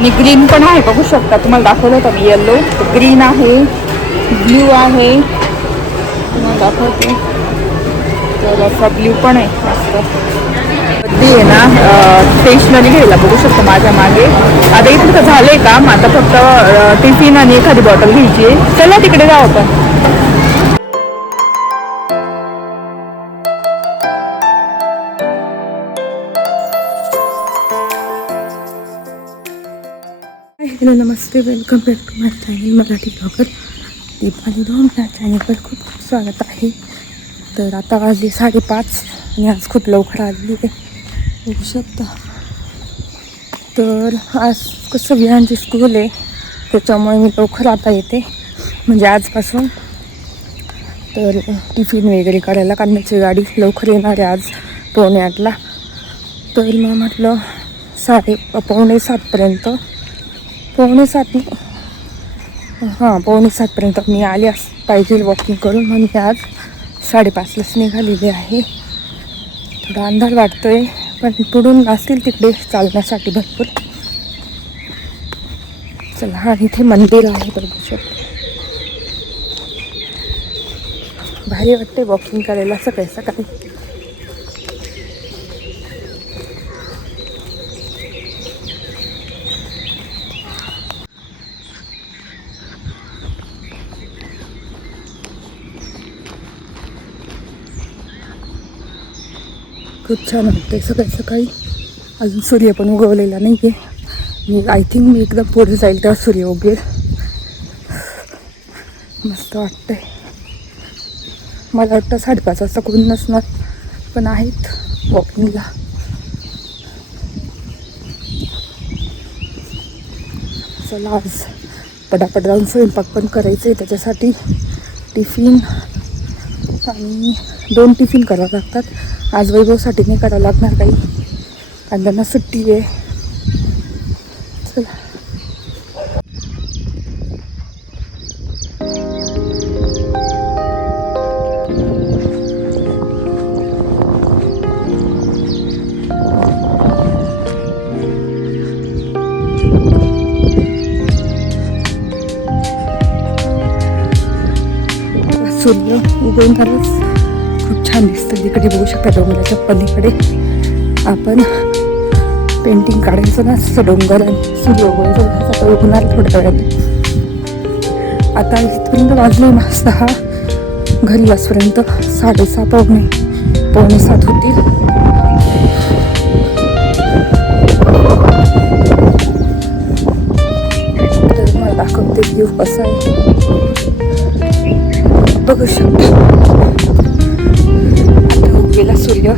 आणि ग्रीन पण आहे, बघू शकता. तुम्हाला दाखवलं होतं मी येल्लो. ग्रीन आहे, ब्ल्यू आहे, तुम्हाला दाखवते. तर असा ब्ल्यू पण आहे मस्त. कधी आहे ना स्टेशनरी घ्यायला, बघू शकतो माझ्या मागे. आता इथं तर झालंय काम, आता फक्त टिफिन आणि एखादी बॉटल घ्यायची आहे. चला तिकडे जाऊ आपण. हॅलो नमस्ते, welcome back to my channel Marathi blogger Deepali दोन. या चॅनलवर खूप खूप स्वागत आहे. तर आता वाजले 5:30 आणि आज खूप लवकर आलेली आहे, बघू शकता. तर आज कसं विहानची स्कूल आहे, त्याच्यामुळे मी लवकर आता येते, म्हणजे आजपासून. तर टिफिन वगैरे करायला काढण्याची गाडी लवकर येणार आहे आज 6:45ला. तर मग म्हटलं 6:45पर्यंत 6:45पर्यंत मी आले पाहिजे वॉकिंग करून, म्हणून मी आज 5:30लाच निघालेली आहे. थोडा अंधार वाटतोय, पण पुढून असतील तिकडे चालण्यासाठी भरपूर. चला, हा इथे मंदिर आहे, बघू शकतो. भारी वाटते वॉकिंग करायला सकाळी सकाळी. खूप छान वाटते सकाळी सकाळी. अजून सूर्य पण उगवलेला नाही आहे. आय थिंक मी एकदम पुढे जाईल तेव्हा सूर्य उगेल. मस्त वाटतंय. मला वाटतं 5:30 वाजता कोण नसणार, पण आहेत वॉकिंगला. चला, आज पटापट जाऊन स्वयंपाक पण करायचं आहे, त्याच्यासाठी टिफिन आणि 2 टिफिन करावं लागतात. आज वैभवसाठी नाही करावं लागणार काही, आणि त्यांना सुट्टी आहे. चला, सूर्य उगवणारच. खूप छान दिसतं तिकडे, बघू शकता. डोंगराच्या पलीकडे आपण पेंटिंग काढायचं ना, असं डोंगर आणि सूर्य उगवायचं, उगवणार थोड्या वेळाने. आता इथपर्यंत वाजले 6, घरी वाजपर्यंत 6:30 पावणे 7 होतील. तर मला दाखवते व्ह्यू कसा आहे, बघू शकता. आता उगवेला सूर्य.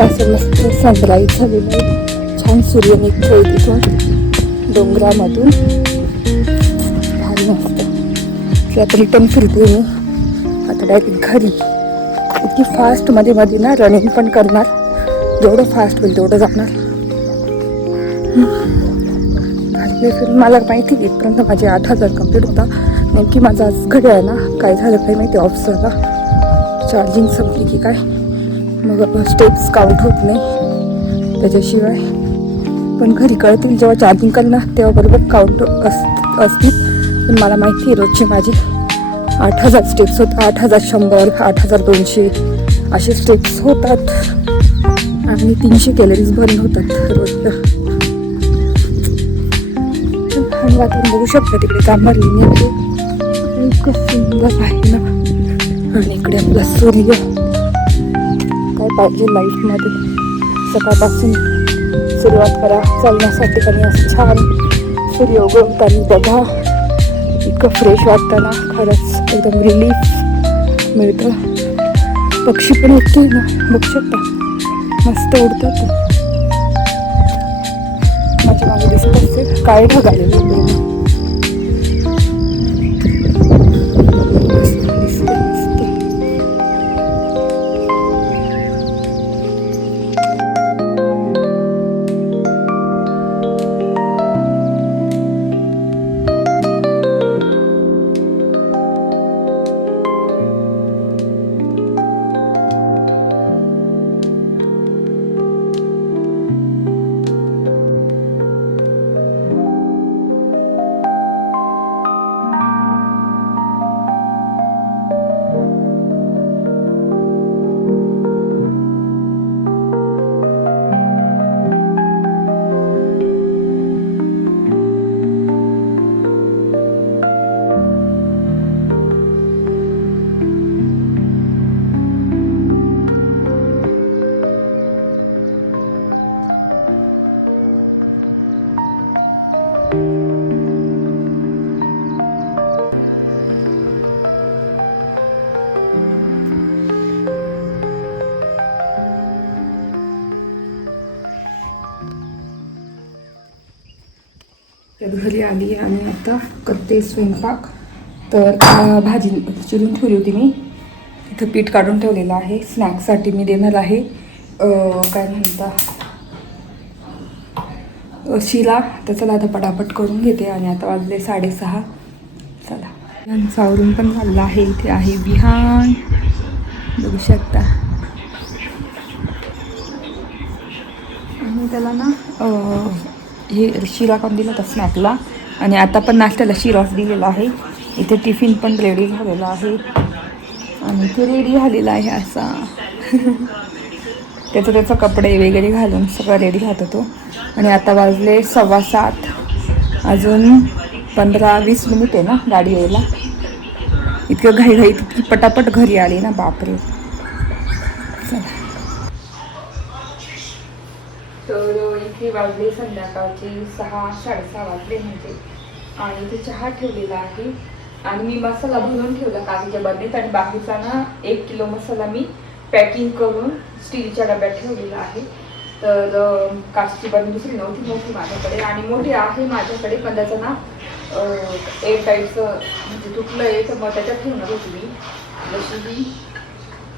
असं मस्त सनराईज झालेलं आहे, छान सूर्य निघतोय तिथून डोंगरामधून, भारी मस्त. की आता रिटर्न फिरते मी आता डायरेक्ट घरी. इतकी फास्ट मध्ये ना रनिंग पण करणार, जेवढं फास्ट होईल तेवढं जाणार. घरी फिरून मला माहिती इथपर्यंत माझे 8,000 कंप्लीट होता. नेमकी माझा आज घरी आहे ना, काय झालं काही माहिती, ऑफ झाला, चार्जिंग संपली की काय, मग स्टेप्स काउंट होत नाही त्याच्याशिवाय. पण घरी कळतील जेव्हा चार्जिंग करणार तेव्हा बरोबर काउंट असतील. पण मला माहिती आहे रोजची माझी 8,000 स्टेप्स होतात, 8,100, 8,200 असे स्टेप्स होतात, आणि 300 कॅलरीज बर्न होतात रोजच्या. आणि वातावरण बघू शकता, तिकडे कांबारली इतकं सुंदर आहे ना. आणि इकडे आपला सूर्य. काय पाहिजे लाईफमध्ये सकाळपासून सुरुवात करा चालण्यासाठी. आणि असं छान सूर्य उगवताना बघा, इतकं फ्रेश वाटतं ना, खरंच एकदम रिलीफ मिळतं. पक्षी पण उडतोय ना, बघू शकता, मस्त उडतात. माझ्या मागे दिसत असते काय ढग आलेले दिसते. त्यात घरी आली आणि आता करते स्वयंपाक. तर भाजी चिरून ठेवली होती मी, इथं पीठ काढून ठेवलेलं आहे. स्नॅक्ससाठी मी देणार आहे काय म्हणता शिरा. तर चला आता पटापट करून घेते. आणि आता वाजले 6:30. चला, यांचं आवरून पण झालेलं आहे. इथे आहे विहान, बघू शकता. आणि त्याला ना हे शिरा करून दिला होता स्नॅकला. आणि आता पण नाश्त्याला शिराच दिलेला आहे. इथे टिफिन पण रेडी झालेला आहे. आणि इथे रेडी झालेला आहे असा त्याचं कपडे वगैरे घालून सगळं रेडी राहत होतो. आणि आता वाजले 7:15. अजून 15-20 मिनिट आहे ना गाडी यायला. इतकं घाईघाई इतकी पटापट घरी आली ना, बापरे. चला, तर इथे वाजले संध्याकाळचे 6-6:30 वाजले म्हणजे. आणि इथे चहा ठेवलेला आहे. आणि मी मसाला भरून ठेवला काजूच्या बरणीत. आणि बाकीचा ना 1 किलो मसाला मी पॅकिंग करून स्टीलच्या डब्यात ठेवलेला आहे. तर काचची बरणी दुसरी नव्हती, मोठी माझ्याकडे. आणि मोठी आहे माझ्याकडे, पण त्याचं ना एअर टाईटचं म्हणजे तुटलं आहे. तर मग त्याच्यात ठेवणार होती मी. जशी ही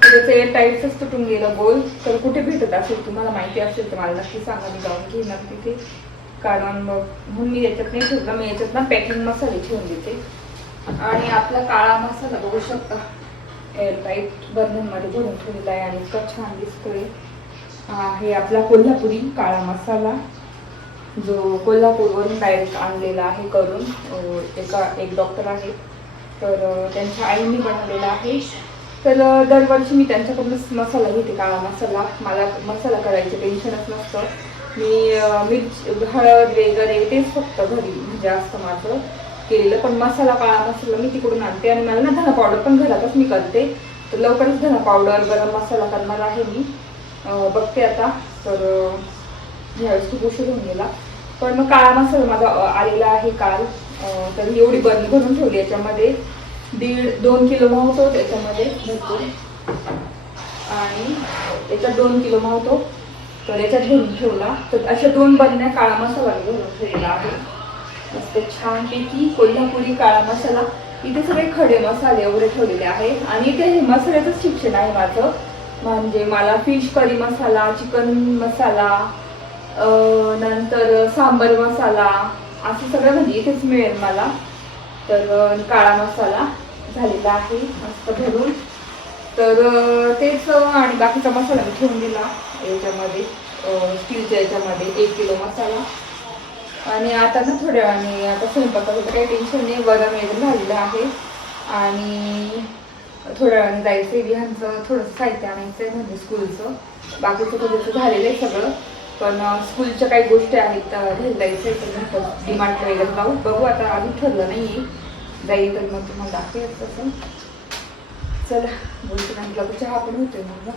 त्याचं एअर टाईटच तुटून गेलं गोल. तर कुठे भेटत असेल, तुम्हाला माहिती असेल तर मला नक्की सांगा, मी जाऊन घेणार तिथे. कारण मग म्हणून मी याच्यात नाही ठेवलं. मी याच्यात ना पॅकिंग मसाले ठेवून देते. आणि आपला काळा मसाला बघू शकता, एअरटाईट बर्नरमध्ये भरून ठेवलेला आहे. आणि इतका छान दिसतोय. हे आपला कोल्हापुरी काळा मसाला, जो कोल्हापूरवरून डायरेक्ट आणलेला आहे करून. एक डॉक्टर आहे, तर त्यांच्या आईने बनवलेला आहे. तर दरवर्षी मी त्यांच्याकडूनच मसाला घेते, काळा मसाला. मला मसाला करायचं टेन्शनच नसतं. मी मिरची हळद वगैरे तेच फक्त घरी म्हणजे असतं माझं केलेलं. पण मसाला, काळा मसाला मी तिकडून आणते. आणि मला ना धना पावडर पण घरातच मी करते. तर लवकरच धना पावडर, गरम मसाला करणार आहे मी, बघते आता. तर ह्यावेळेस खूप उशीर होऊन गेला. पण मग काळा मसाला माझा आलेला आहे काल. तर एवढी बरणी भरून ठेवली. याच्यामध्ये 1.5-2 किलो मावतो त्याच्यामध्ये भरपूर. आणि याच्यात 2 किलो मावतो, तर याच्यात भरून ठेवला. तर अशा 2 बरण्या काळा मसाला भरून ठेवलेला आहे. मस्त छानपैकी कोल्हापुरी काळा मसाला. इथे सगळे खडे मसाले वगैरे ठेवलेले आहेत. आणि इथे हे मसाल्याचंच शिक्षण आहे माझं. म्हणजे मला फिश करी मसाला, चिकन मसाला, नंतर सांबर मसाला, असं सगळं म्हणजे इथेच मिळेल मला. तर काळा मसाला झालेला आहे मस्त भरून. तर तेच. आणि बाकीचा मसाला मी ठेवून दिला याच्यामध्ये, स्टीलच्या याच्यामध्ये 1 किलो मसाला. आणि आता ना थोड्या वेळाने आता स्वयंपाकाचं काही टेन्शन नाही, वरण वगैरे झालेलं आहे. आणि थोड्या वेळाने जायचं आहे. विहानचं थोडंसं साहित्य आणायचं आहे म्हणजे स्कूलचं. बाकीचं थोडंसं झालेलं आहे सगळं. पण स्कूलच्या काही गोष्टी आहेत घरी जायचं आहे. तर नंतर डीमार्ट वगैरे जाऊ, बघू आता. अजून ठरलं नाही आहे, जाईल तर मग तुम्हाला दाखवेल तसं. चला, बोलते म्हटलं तर चहा पण होतोय माझा.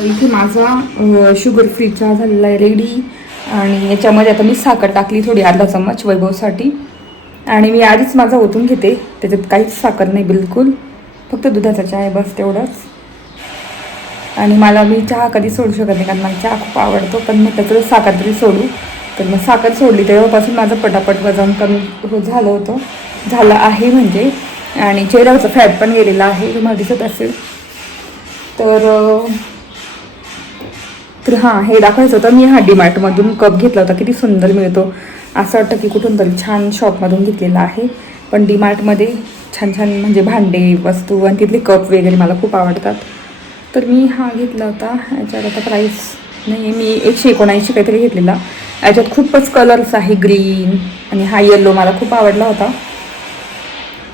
इथे माझा शुगर फ्री चहा झालेला आहे रेडी. आणि याच्यामध्ये आता मी साखर टाकली थोडी, अर्धा चम्मच वैभवसाठी. आणि मी आधीच माझा ओतून घेते, त्याच्यात काहीच साखर नाही बिलकुल, फक्त दुधाचा चहा आहे बस तेवढंच. आणि मी चहा कधी सोडू शकत नाही, कारण मला चहा खूप आवडतो, पण मग त्याचं साखर तरी सोडू. तर मग साखर सोडली तेव्हापासून माझं पटापट वजन कमी झालं आहे म्हणजे. आणि चेहऱ्यावरचं फॅट पण गेलेलं आहे, तुम्हाला दिसत असेल. तर हां, हे दाखवायचं होतं. मी डीमार्टमधून कप घेतला होता, किती सुंदर मिळतो. असं वाटतं की कुठून तरी छान शॉपमधून घेतलेला आहे. पण डीमार्टमध्ये छान छान म्हणजे भांडे वस्तू आणि तिथले कप वगैरे मला खूप आवडतात. तर मी हा घेतला होता. याच्यावर आता प्राईस नाही आहे, मी 179 काहीतरी घेतलेला. याच्यात खूपच कलर्स आहे, ग्रीन आणि हा येल्लो मला खूप आवडला होता.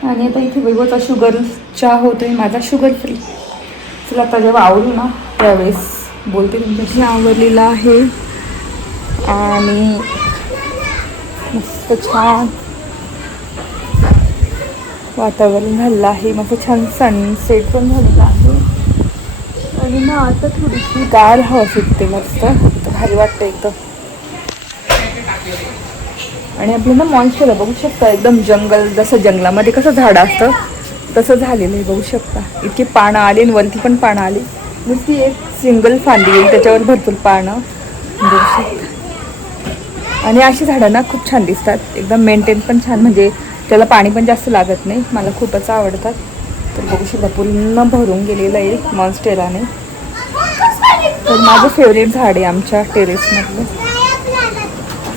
आणि आता इथे वेगळाचा शुगर चहा होतोय माझा शुगर फ्री. चला आता जेव्हा आवडू ना त्यावेळेस बोलते तुमच्याशी. आवडलेला आहे आणि मस्त छान वातावरण झालेलं आहे, मस्त छान सनसेट पण झालेला आहे. आणि ना आता थोडीशी गार हवा सुटते, मस्त भारी वाटतं एकदम. आणि आपलं ना मॉन्स्टर बघू शकता, एकदम जंगल, जसं जंगलामध्ये कसं झाडं असतं तसं झालेलं आहे, बघू शकता. इतकी पानं आली आणि वरती पण पानं आली, नुसती एक सिंगल फांदी येईल त्याच्यावर भरपूर पानं बघू शकता. आणि अशी झाडं ना खूप छान दिसतात, एकदम मेंटेन पण छान, म्हणजे त्याला पाणी पण जास्त लागत नाही, मला खूपच आवडतात. तर बघू शकता पूर्ण भरून गेलेलं आहे मॉन्स्टेराने. तर माझं फेवरेट झाड आहे आमच्या टेरेसमधलं.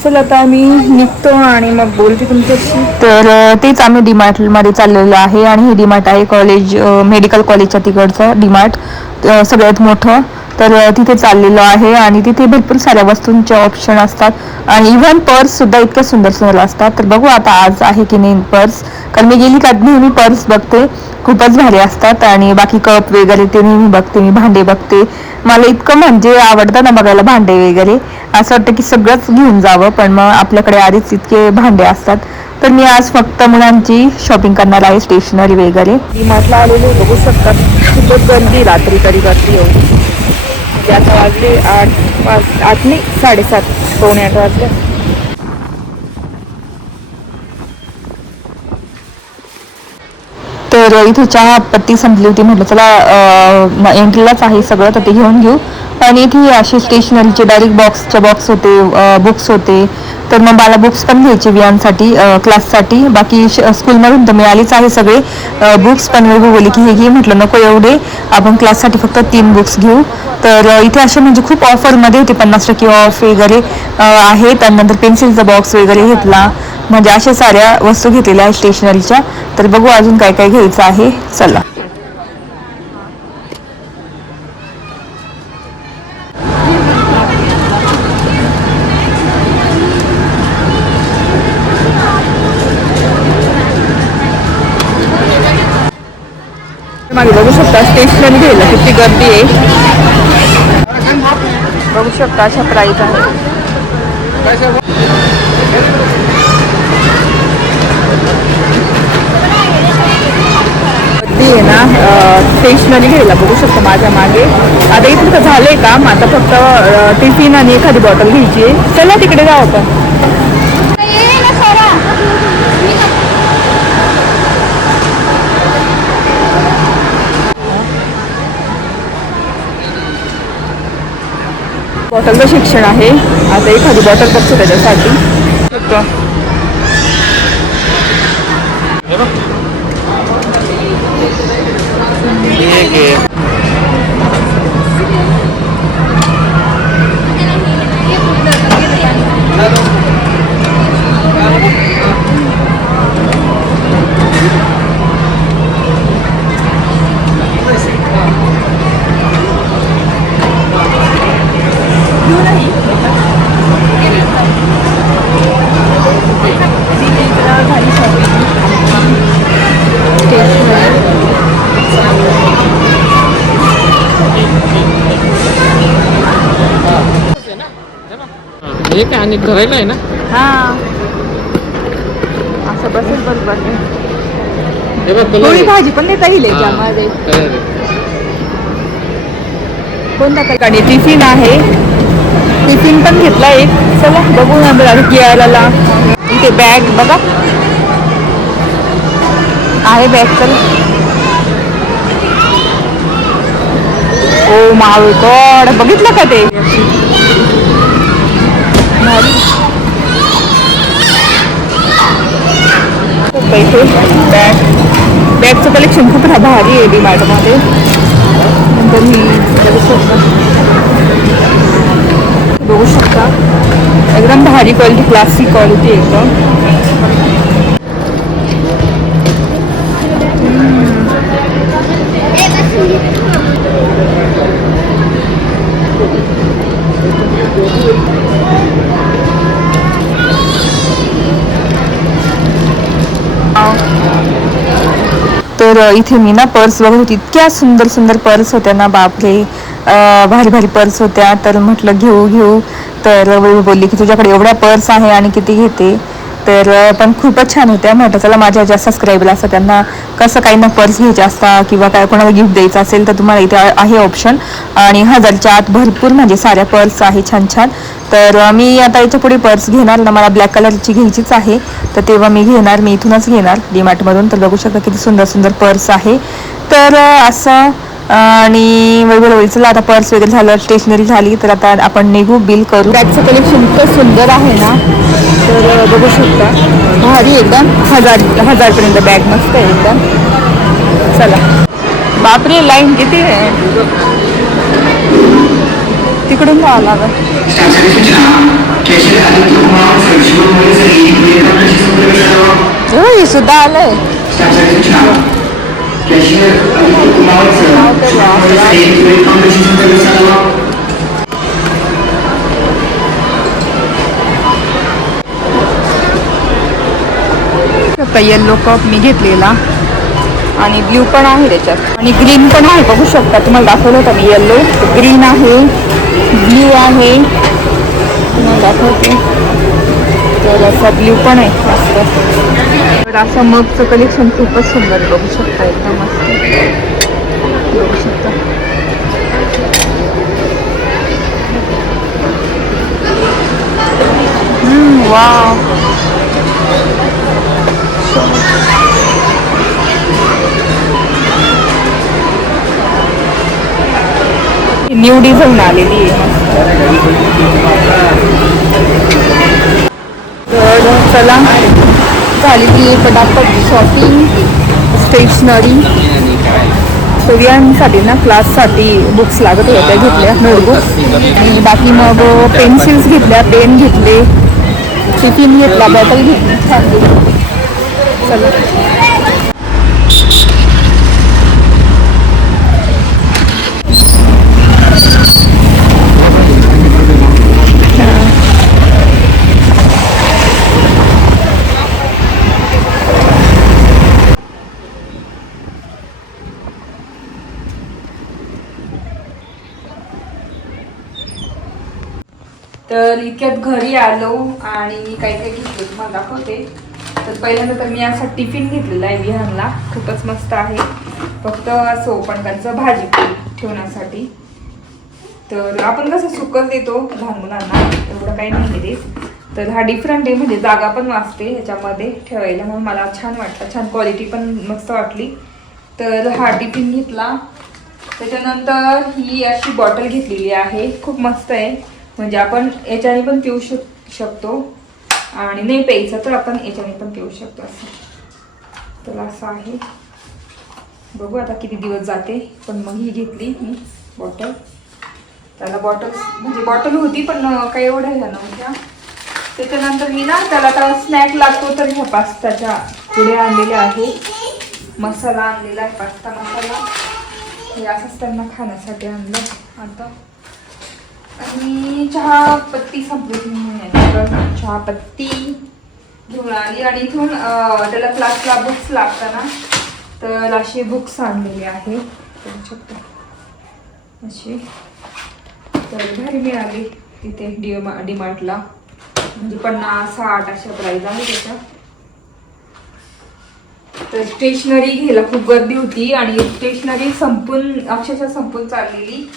चल आता मी निघतो आणि मग बोलते तुमच्याशी. तर तेच आम्ही डीमार्टमध्ये चाललेलो आहे. आणि हे डीमार्ट आहे कॉलेज, मेडिकल कॉलेजच्या तिकडचं डीमार्ट, सगळ्यात मोठं. तर तिथे चाललेलो आहे आणि तिथे भरपूर साऱ्या वस्तूंचे ऑप्शन असतात. आणि इव्हन पर्ससुद्धा इतक्या सुंदर सुंदर असतात. तर बघू आता आज आहे की नाही पर्स, कारण मी गेली का नेहमी पर्स बघते, खूपच भारी असतात. आणि बाकी कप वगैरे ते नेहमी बघते, मी भांडे बघते. मला इतकं म्हणजे आवडतं ना बघायला भांडे वगैरे, असं वाटतं की सगळंच घेऊन जावं, पण मग आपल्याकडे आधीच इतके भांडे असतात. तर मी आज फक्त मुलांची शॉपिंग करणार आहे, स्टेशनरी वगैरे. डीमार्टला आलेले बघू शकतात, खूपच गर्दी, रात्री तरी गर्दी एवढी. म्हणजे आता वाजले 8 नाही 7:30, 7:45 वाजले. तर इथे चहा पत्ती संपली होती, म्हटलं चला एंट्रीलाच आहे सगळं, तर ते घेऊन घेऊ. आणि इथे असे स्टेशनरीचे डायरेक्ट बॉक्स होते, बुक्स होते. तर मग मला बुक्स पण घ्यायचे वियांसाठी, क्लाससाठी. बाकी स्कूलमधून तर मिळालीच आहे सगळे बुक्स, पण वेगळं बोलली की हे घे, म्हटलं नको एवढे, आपण क्लाससाठी फक्त 3 बुक्स घेऊ. तर इथे असे म्हणजे खूप ऑफरमध्ये होते, 50% ऑफ वगैरे आहे. त्यानंतर पेन्सिलचा बॉक्स वगैरे घेतला, म्हणजे अशा साऱ्या वस्तू घेतलेल्या आहेत स्टेशनरीच्या. तर बघू अजून काय काय घ्यायचं आहे, चला. मागे बघू शकता स्टेशनरी घ्यायला किती गर्दी आहे, बघू शकता अशा प्राईस आहे. गर्दी आहे ना स्टेशनरी घ्यायला, बघू शकता माझ्या मागे. आता इथं तर झालंय काम, आता फक्त टिफिन आणि एखादी बॉटल घ्यायची आहे. चला तिकडे जाऊ आपण. बॉटलचं शिक्षण आहे, आता एखादी बॉटल बघतो त्याच्यासाठी. हे काय आणि धरायला आहे ना. हा असं बसेल बरोबर. हे बघ थोडी भाजी पण देता येईल याच्यामध्ये. कोणत्या प्रकारे टिफिन आहे, टिफिन पण घेतला एक. चला बघू ना गियाराला. इथे बॅग बघा आहे बॅग. चला ओ माय गॉड, बघितलं का ते पैसे. बॅगचं कलेक्शन खूप भारी आहे DMart मध्ये. नंतर मी बघू शकता एकदम भारी क्वालिटी, क्लासिक क्वालिटी एकदम. तर इथे मी ना पर्स बघत होती, इतक्या सुंदर सुंदर पर्स होत्या ना, बापरे. भारी भारी पर्स होत्या. तर म्हटलं घेऊ. तर बोलली की तुझ्याकडे एवढ्या पर्स आहे आणि किती घेते. तर पण खूपच छान होत्या. म्हटलं चला माझ्या ज्या सबस्क्रायबर असतात त्यांना कसं काही ना पर्स घ्यायचे असतात किंवा काय कोणाला गिफ्ट द्यायचं असेल तर तुम्हाला इथे आहे ऑप्शन. आणि 1000च्या आत भरपूर म्हणजे साऱ्या पर्स आहे छान छान. तर मी आता याच्या पुढे पर्स घेणार ना, मला ब्लॅक कलरची घ्यायचीच आहे. तर तेव्हा मी घेणार, मी इथूनच घेणार DMart मधून. तर बघू शकता किती सुंदर सुंदर पर्स आहे. तर असं आणि वेगवेगळं. चला आता पर्स वगैरे झालं, स्टेशनरी झाली. तर आता आपण निघू, बिल करू. बॅगचं कलेक्शन इतकं सुंदर आहे ना, तर बघू शकता भारी एकदम. 1000पर्यंत बॅग मस्त आहे एकदम. चला बापरे, लाईन किती आहे तिकडून जावं लागत. ही सुद्धा आलंय. येल्लो कप मी घेतलेला आणि ब्ल्यू पण आहे त्याच्यात आणि ग्रीन पण आहे. बघू शकता, तुम्हाला दाखवलं होतं मी. येल्लो, ग्रीन आहे, ब्ल्यू आहे, तुम्हाला दाखवते. तर असा ब्ल्यू पण आहे मस्त. तर असं मगचं कलेक्शन खूपच सुंदर बघू शकता, एकदम मस्त बघू शकता. वाव, न्यू डिझाईन आलेली आहे. तर चला झाली ती पटापट शॉपिंग. स्टेशनरी स्टुडियांसाठी ना, क्लाससाठी बुक्स लागत होत्या त्या घेतल्या, नोटबुक्स. आणि बाकी मग पेन्सिल्स घेतल्या, पेन घेतले, टिफिन घेतला, बॉटल घेतली. छान घेतली. चला तर इतक्यात घरी आलो आणि काही घेतलं तुम्हाला दाखवते. तर पहिल्यांदा तर मी असा टिफिन घेतलेला आहे विहानला, खूपच मस्त आहे. फक्त असं ओपन करायचं, भाजी ठेवण्यासाठी. तर आपण कसं सुकच देतो लहान मुलांना, एवढं काही नाही देत. तर हा डिफरंट आहे, म्हणजे जागा पण वाचते ह्याच्यामध्ये ठेवायला, म्हणून मला छान वाटतं. छान क्वालिटी पण मस्त वाटली. तर हा टिफिन घेतला. त्याच्यानंतर ही अशी बॉटल घेतलेली आहे, खूप मस्त आहे. म्हणजे आपण याच्याने पण पिऊ शकतो आणि नाही प्यायचं तर आपण याच्याने पण पिऊ शकतो असं. तर असं आहे, बघू आता किती दिवस जाते. पण मग ही घेतली मी बॉटल. त्याला म्हणजे बॉटल होती पण काही एवढ्या ह्या नव्हत्या. त्याच्यानंतर मी ना त्याला आता स्नॅक लागतो तर ह्या पास्ताच्या पुड्या आणलेल्या आहे, मसाला आणलेला आहे, पास्ता मसाला. हे असंच त्यांना खाण्यासाठी आणलं आता. आणि चहा पत्ती संपली, चहा पत्ती घेऊन आली. आणि इथून त्याला क्लासला बुक्स लागताना तर असे बुक्स आणलेले आहे असे. तर भारी मिळाली तिथे DMartला, म्हणजे 50-60 अशा प्राईज आहे त्याच्या. तर स्टेशनरी घ्यायला खूप गर्दी होती आणि स्टेशनरी अक्षरशः संपून चाललेली.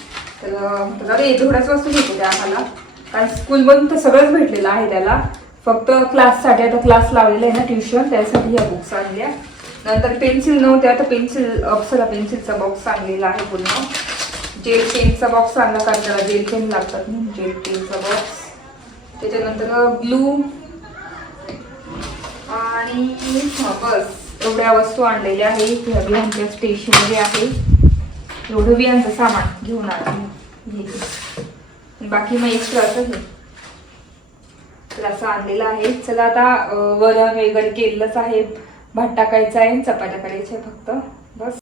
तर अरे थोड्याच वस्तू घेते त्या आम्हाला, कारण स्कूलमधून तर सगळंच भेटलेलं आहे त्याला, फक्त क्लाससाठी आता क्लास लावलेला आहे ना ट्युशन, त्यासाठी ह्या बुक्स आणल्या. नंतर पेन्सिल नव्हत्या, आता पेन्सिल अप्सरा पेन्सिलचा बॉक्स आणलेला आहे पूर्ण. जेल पेनचा बॉक्स आणला, कारण त्याला जेल पेन लागतात ना, जेल पेनचा बॉक्स. त्याच्यानंतर ग्लू आणि बस एवढ्या वस्तू आणलेल्या आहेत. ह्या विहांच्या स्टेशनरी आहे, एवढं विहांचं सामान घेऊन आले. बाकी मग एक्स्ट्रा असं हे तर असं आणलेलं आहे. चला आता वरण वगैरे केलेलंच आहे, भात टाकायचा आहे, चपात्या करायच्या फक्त बस.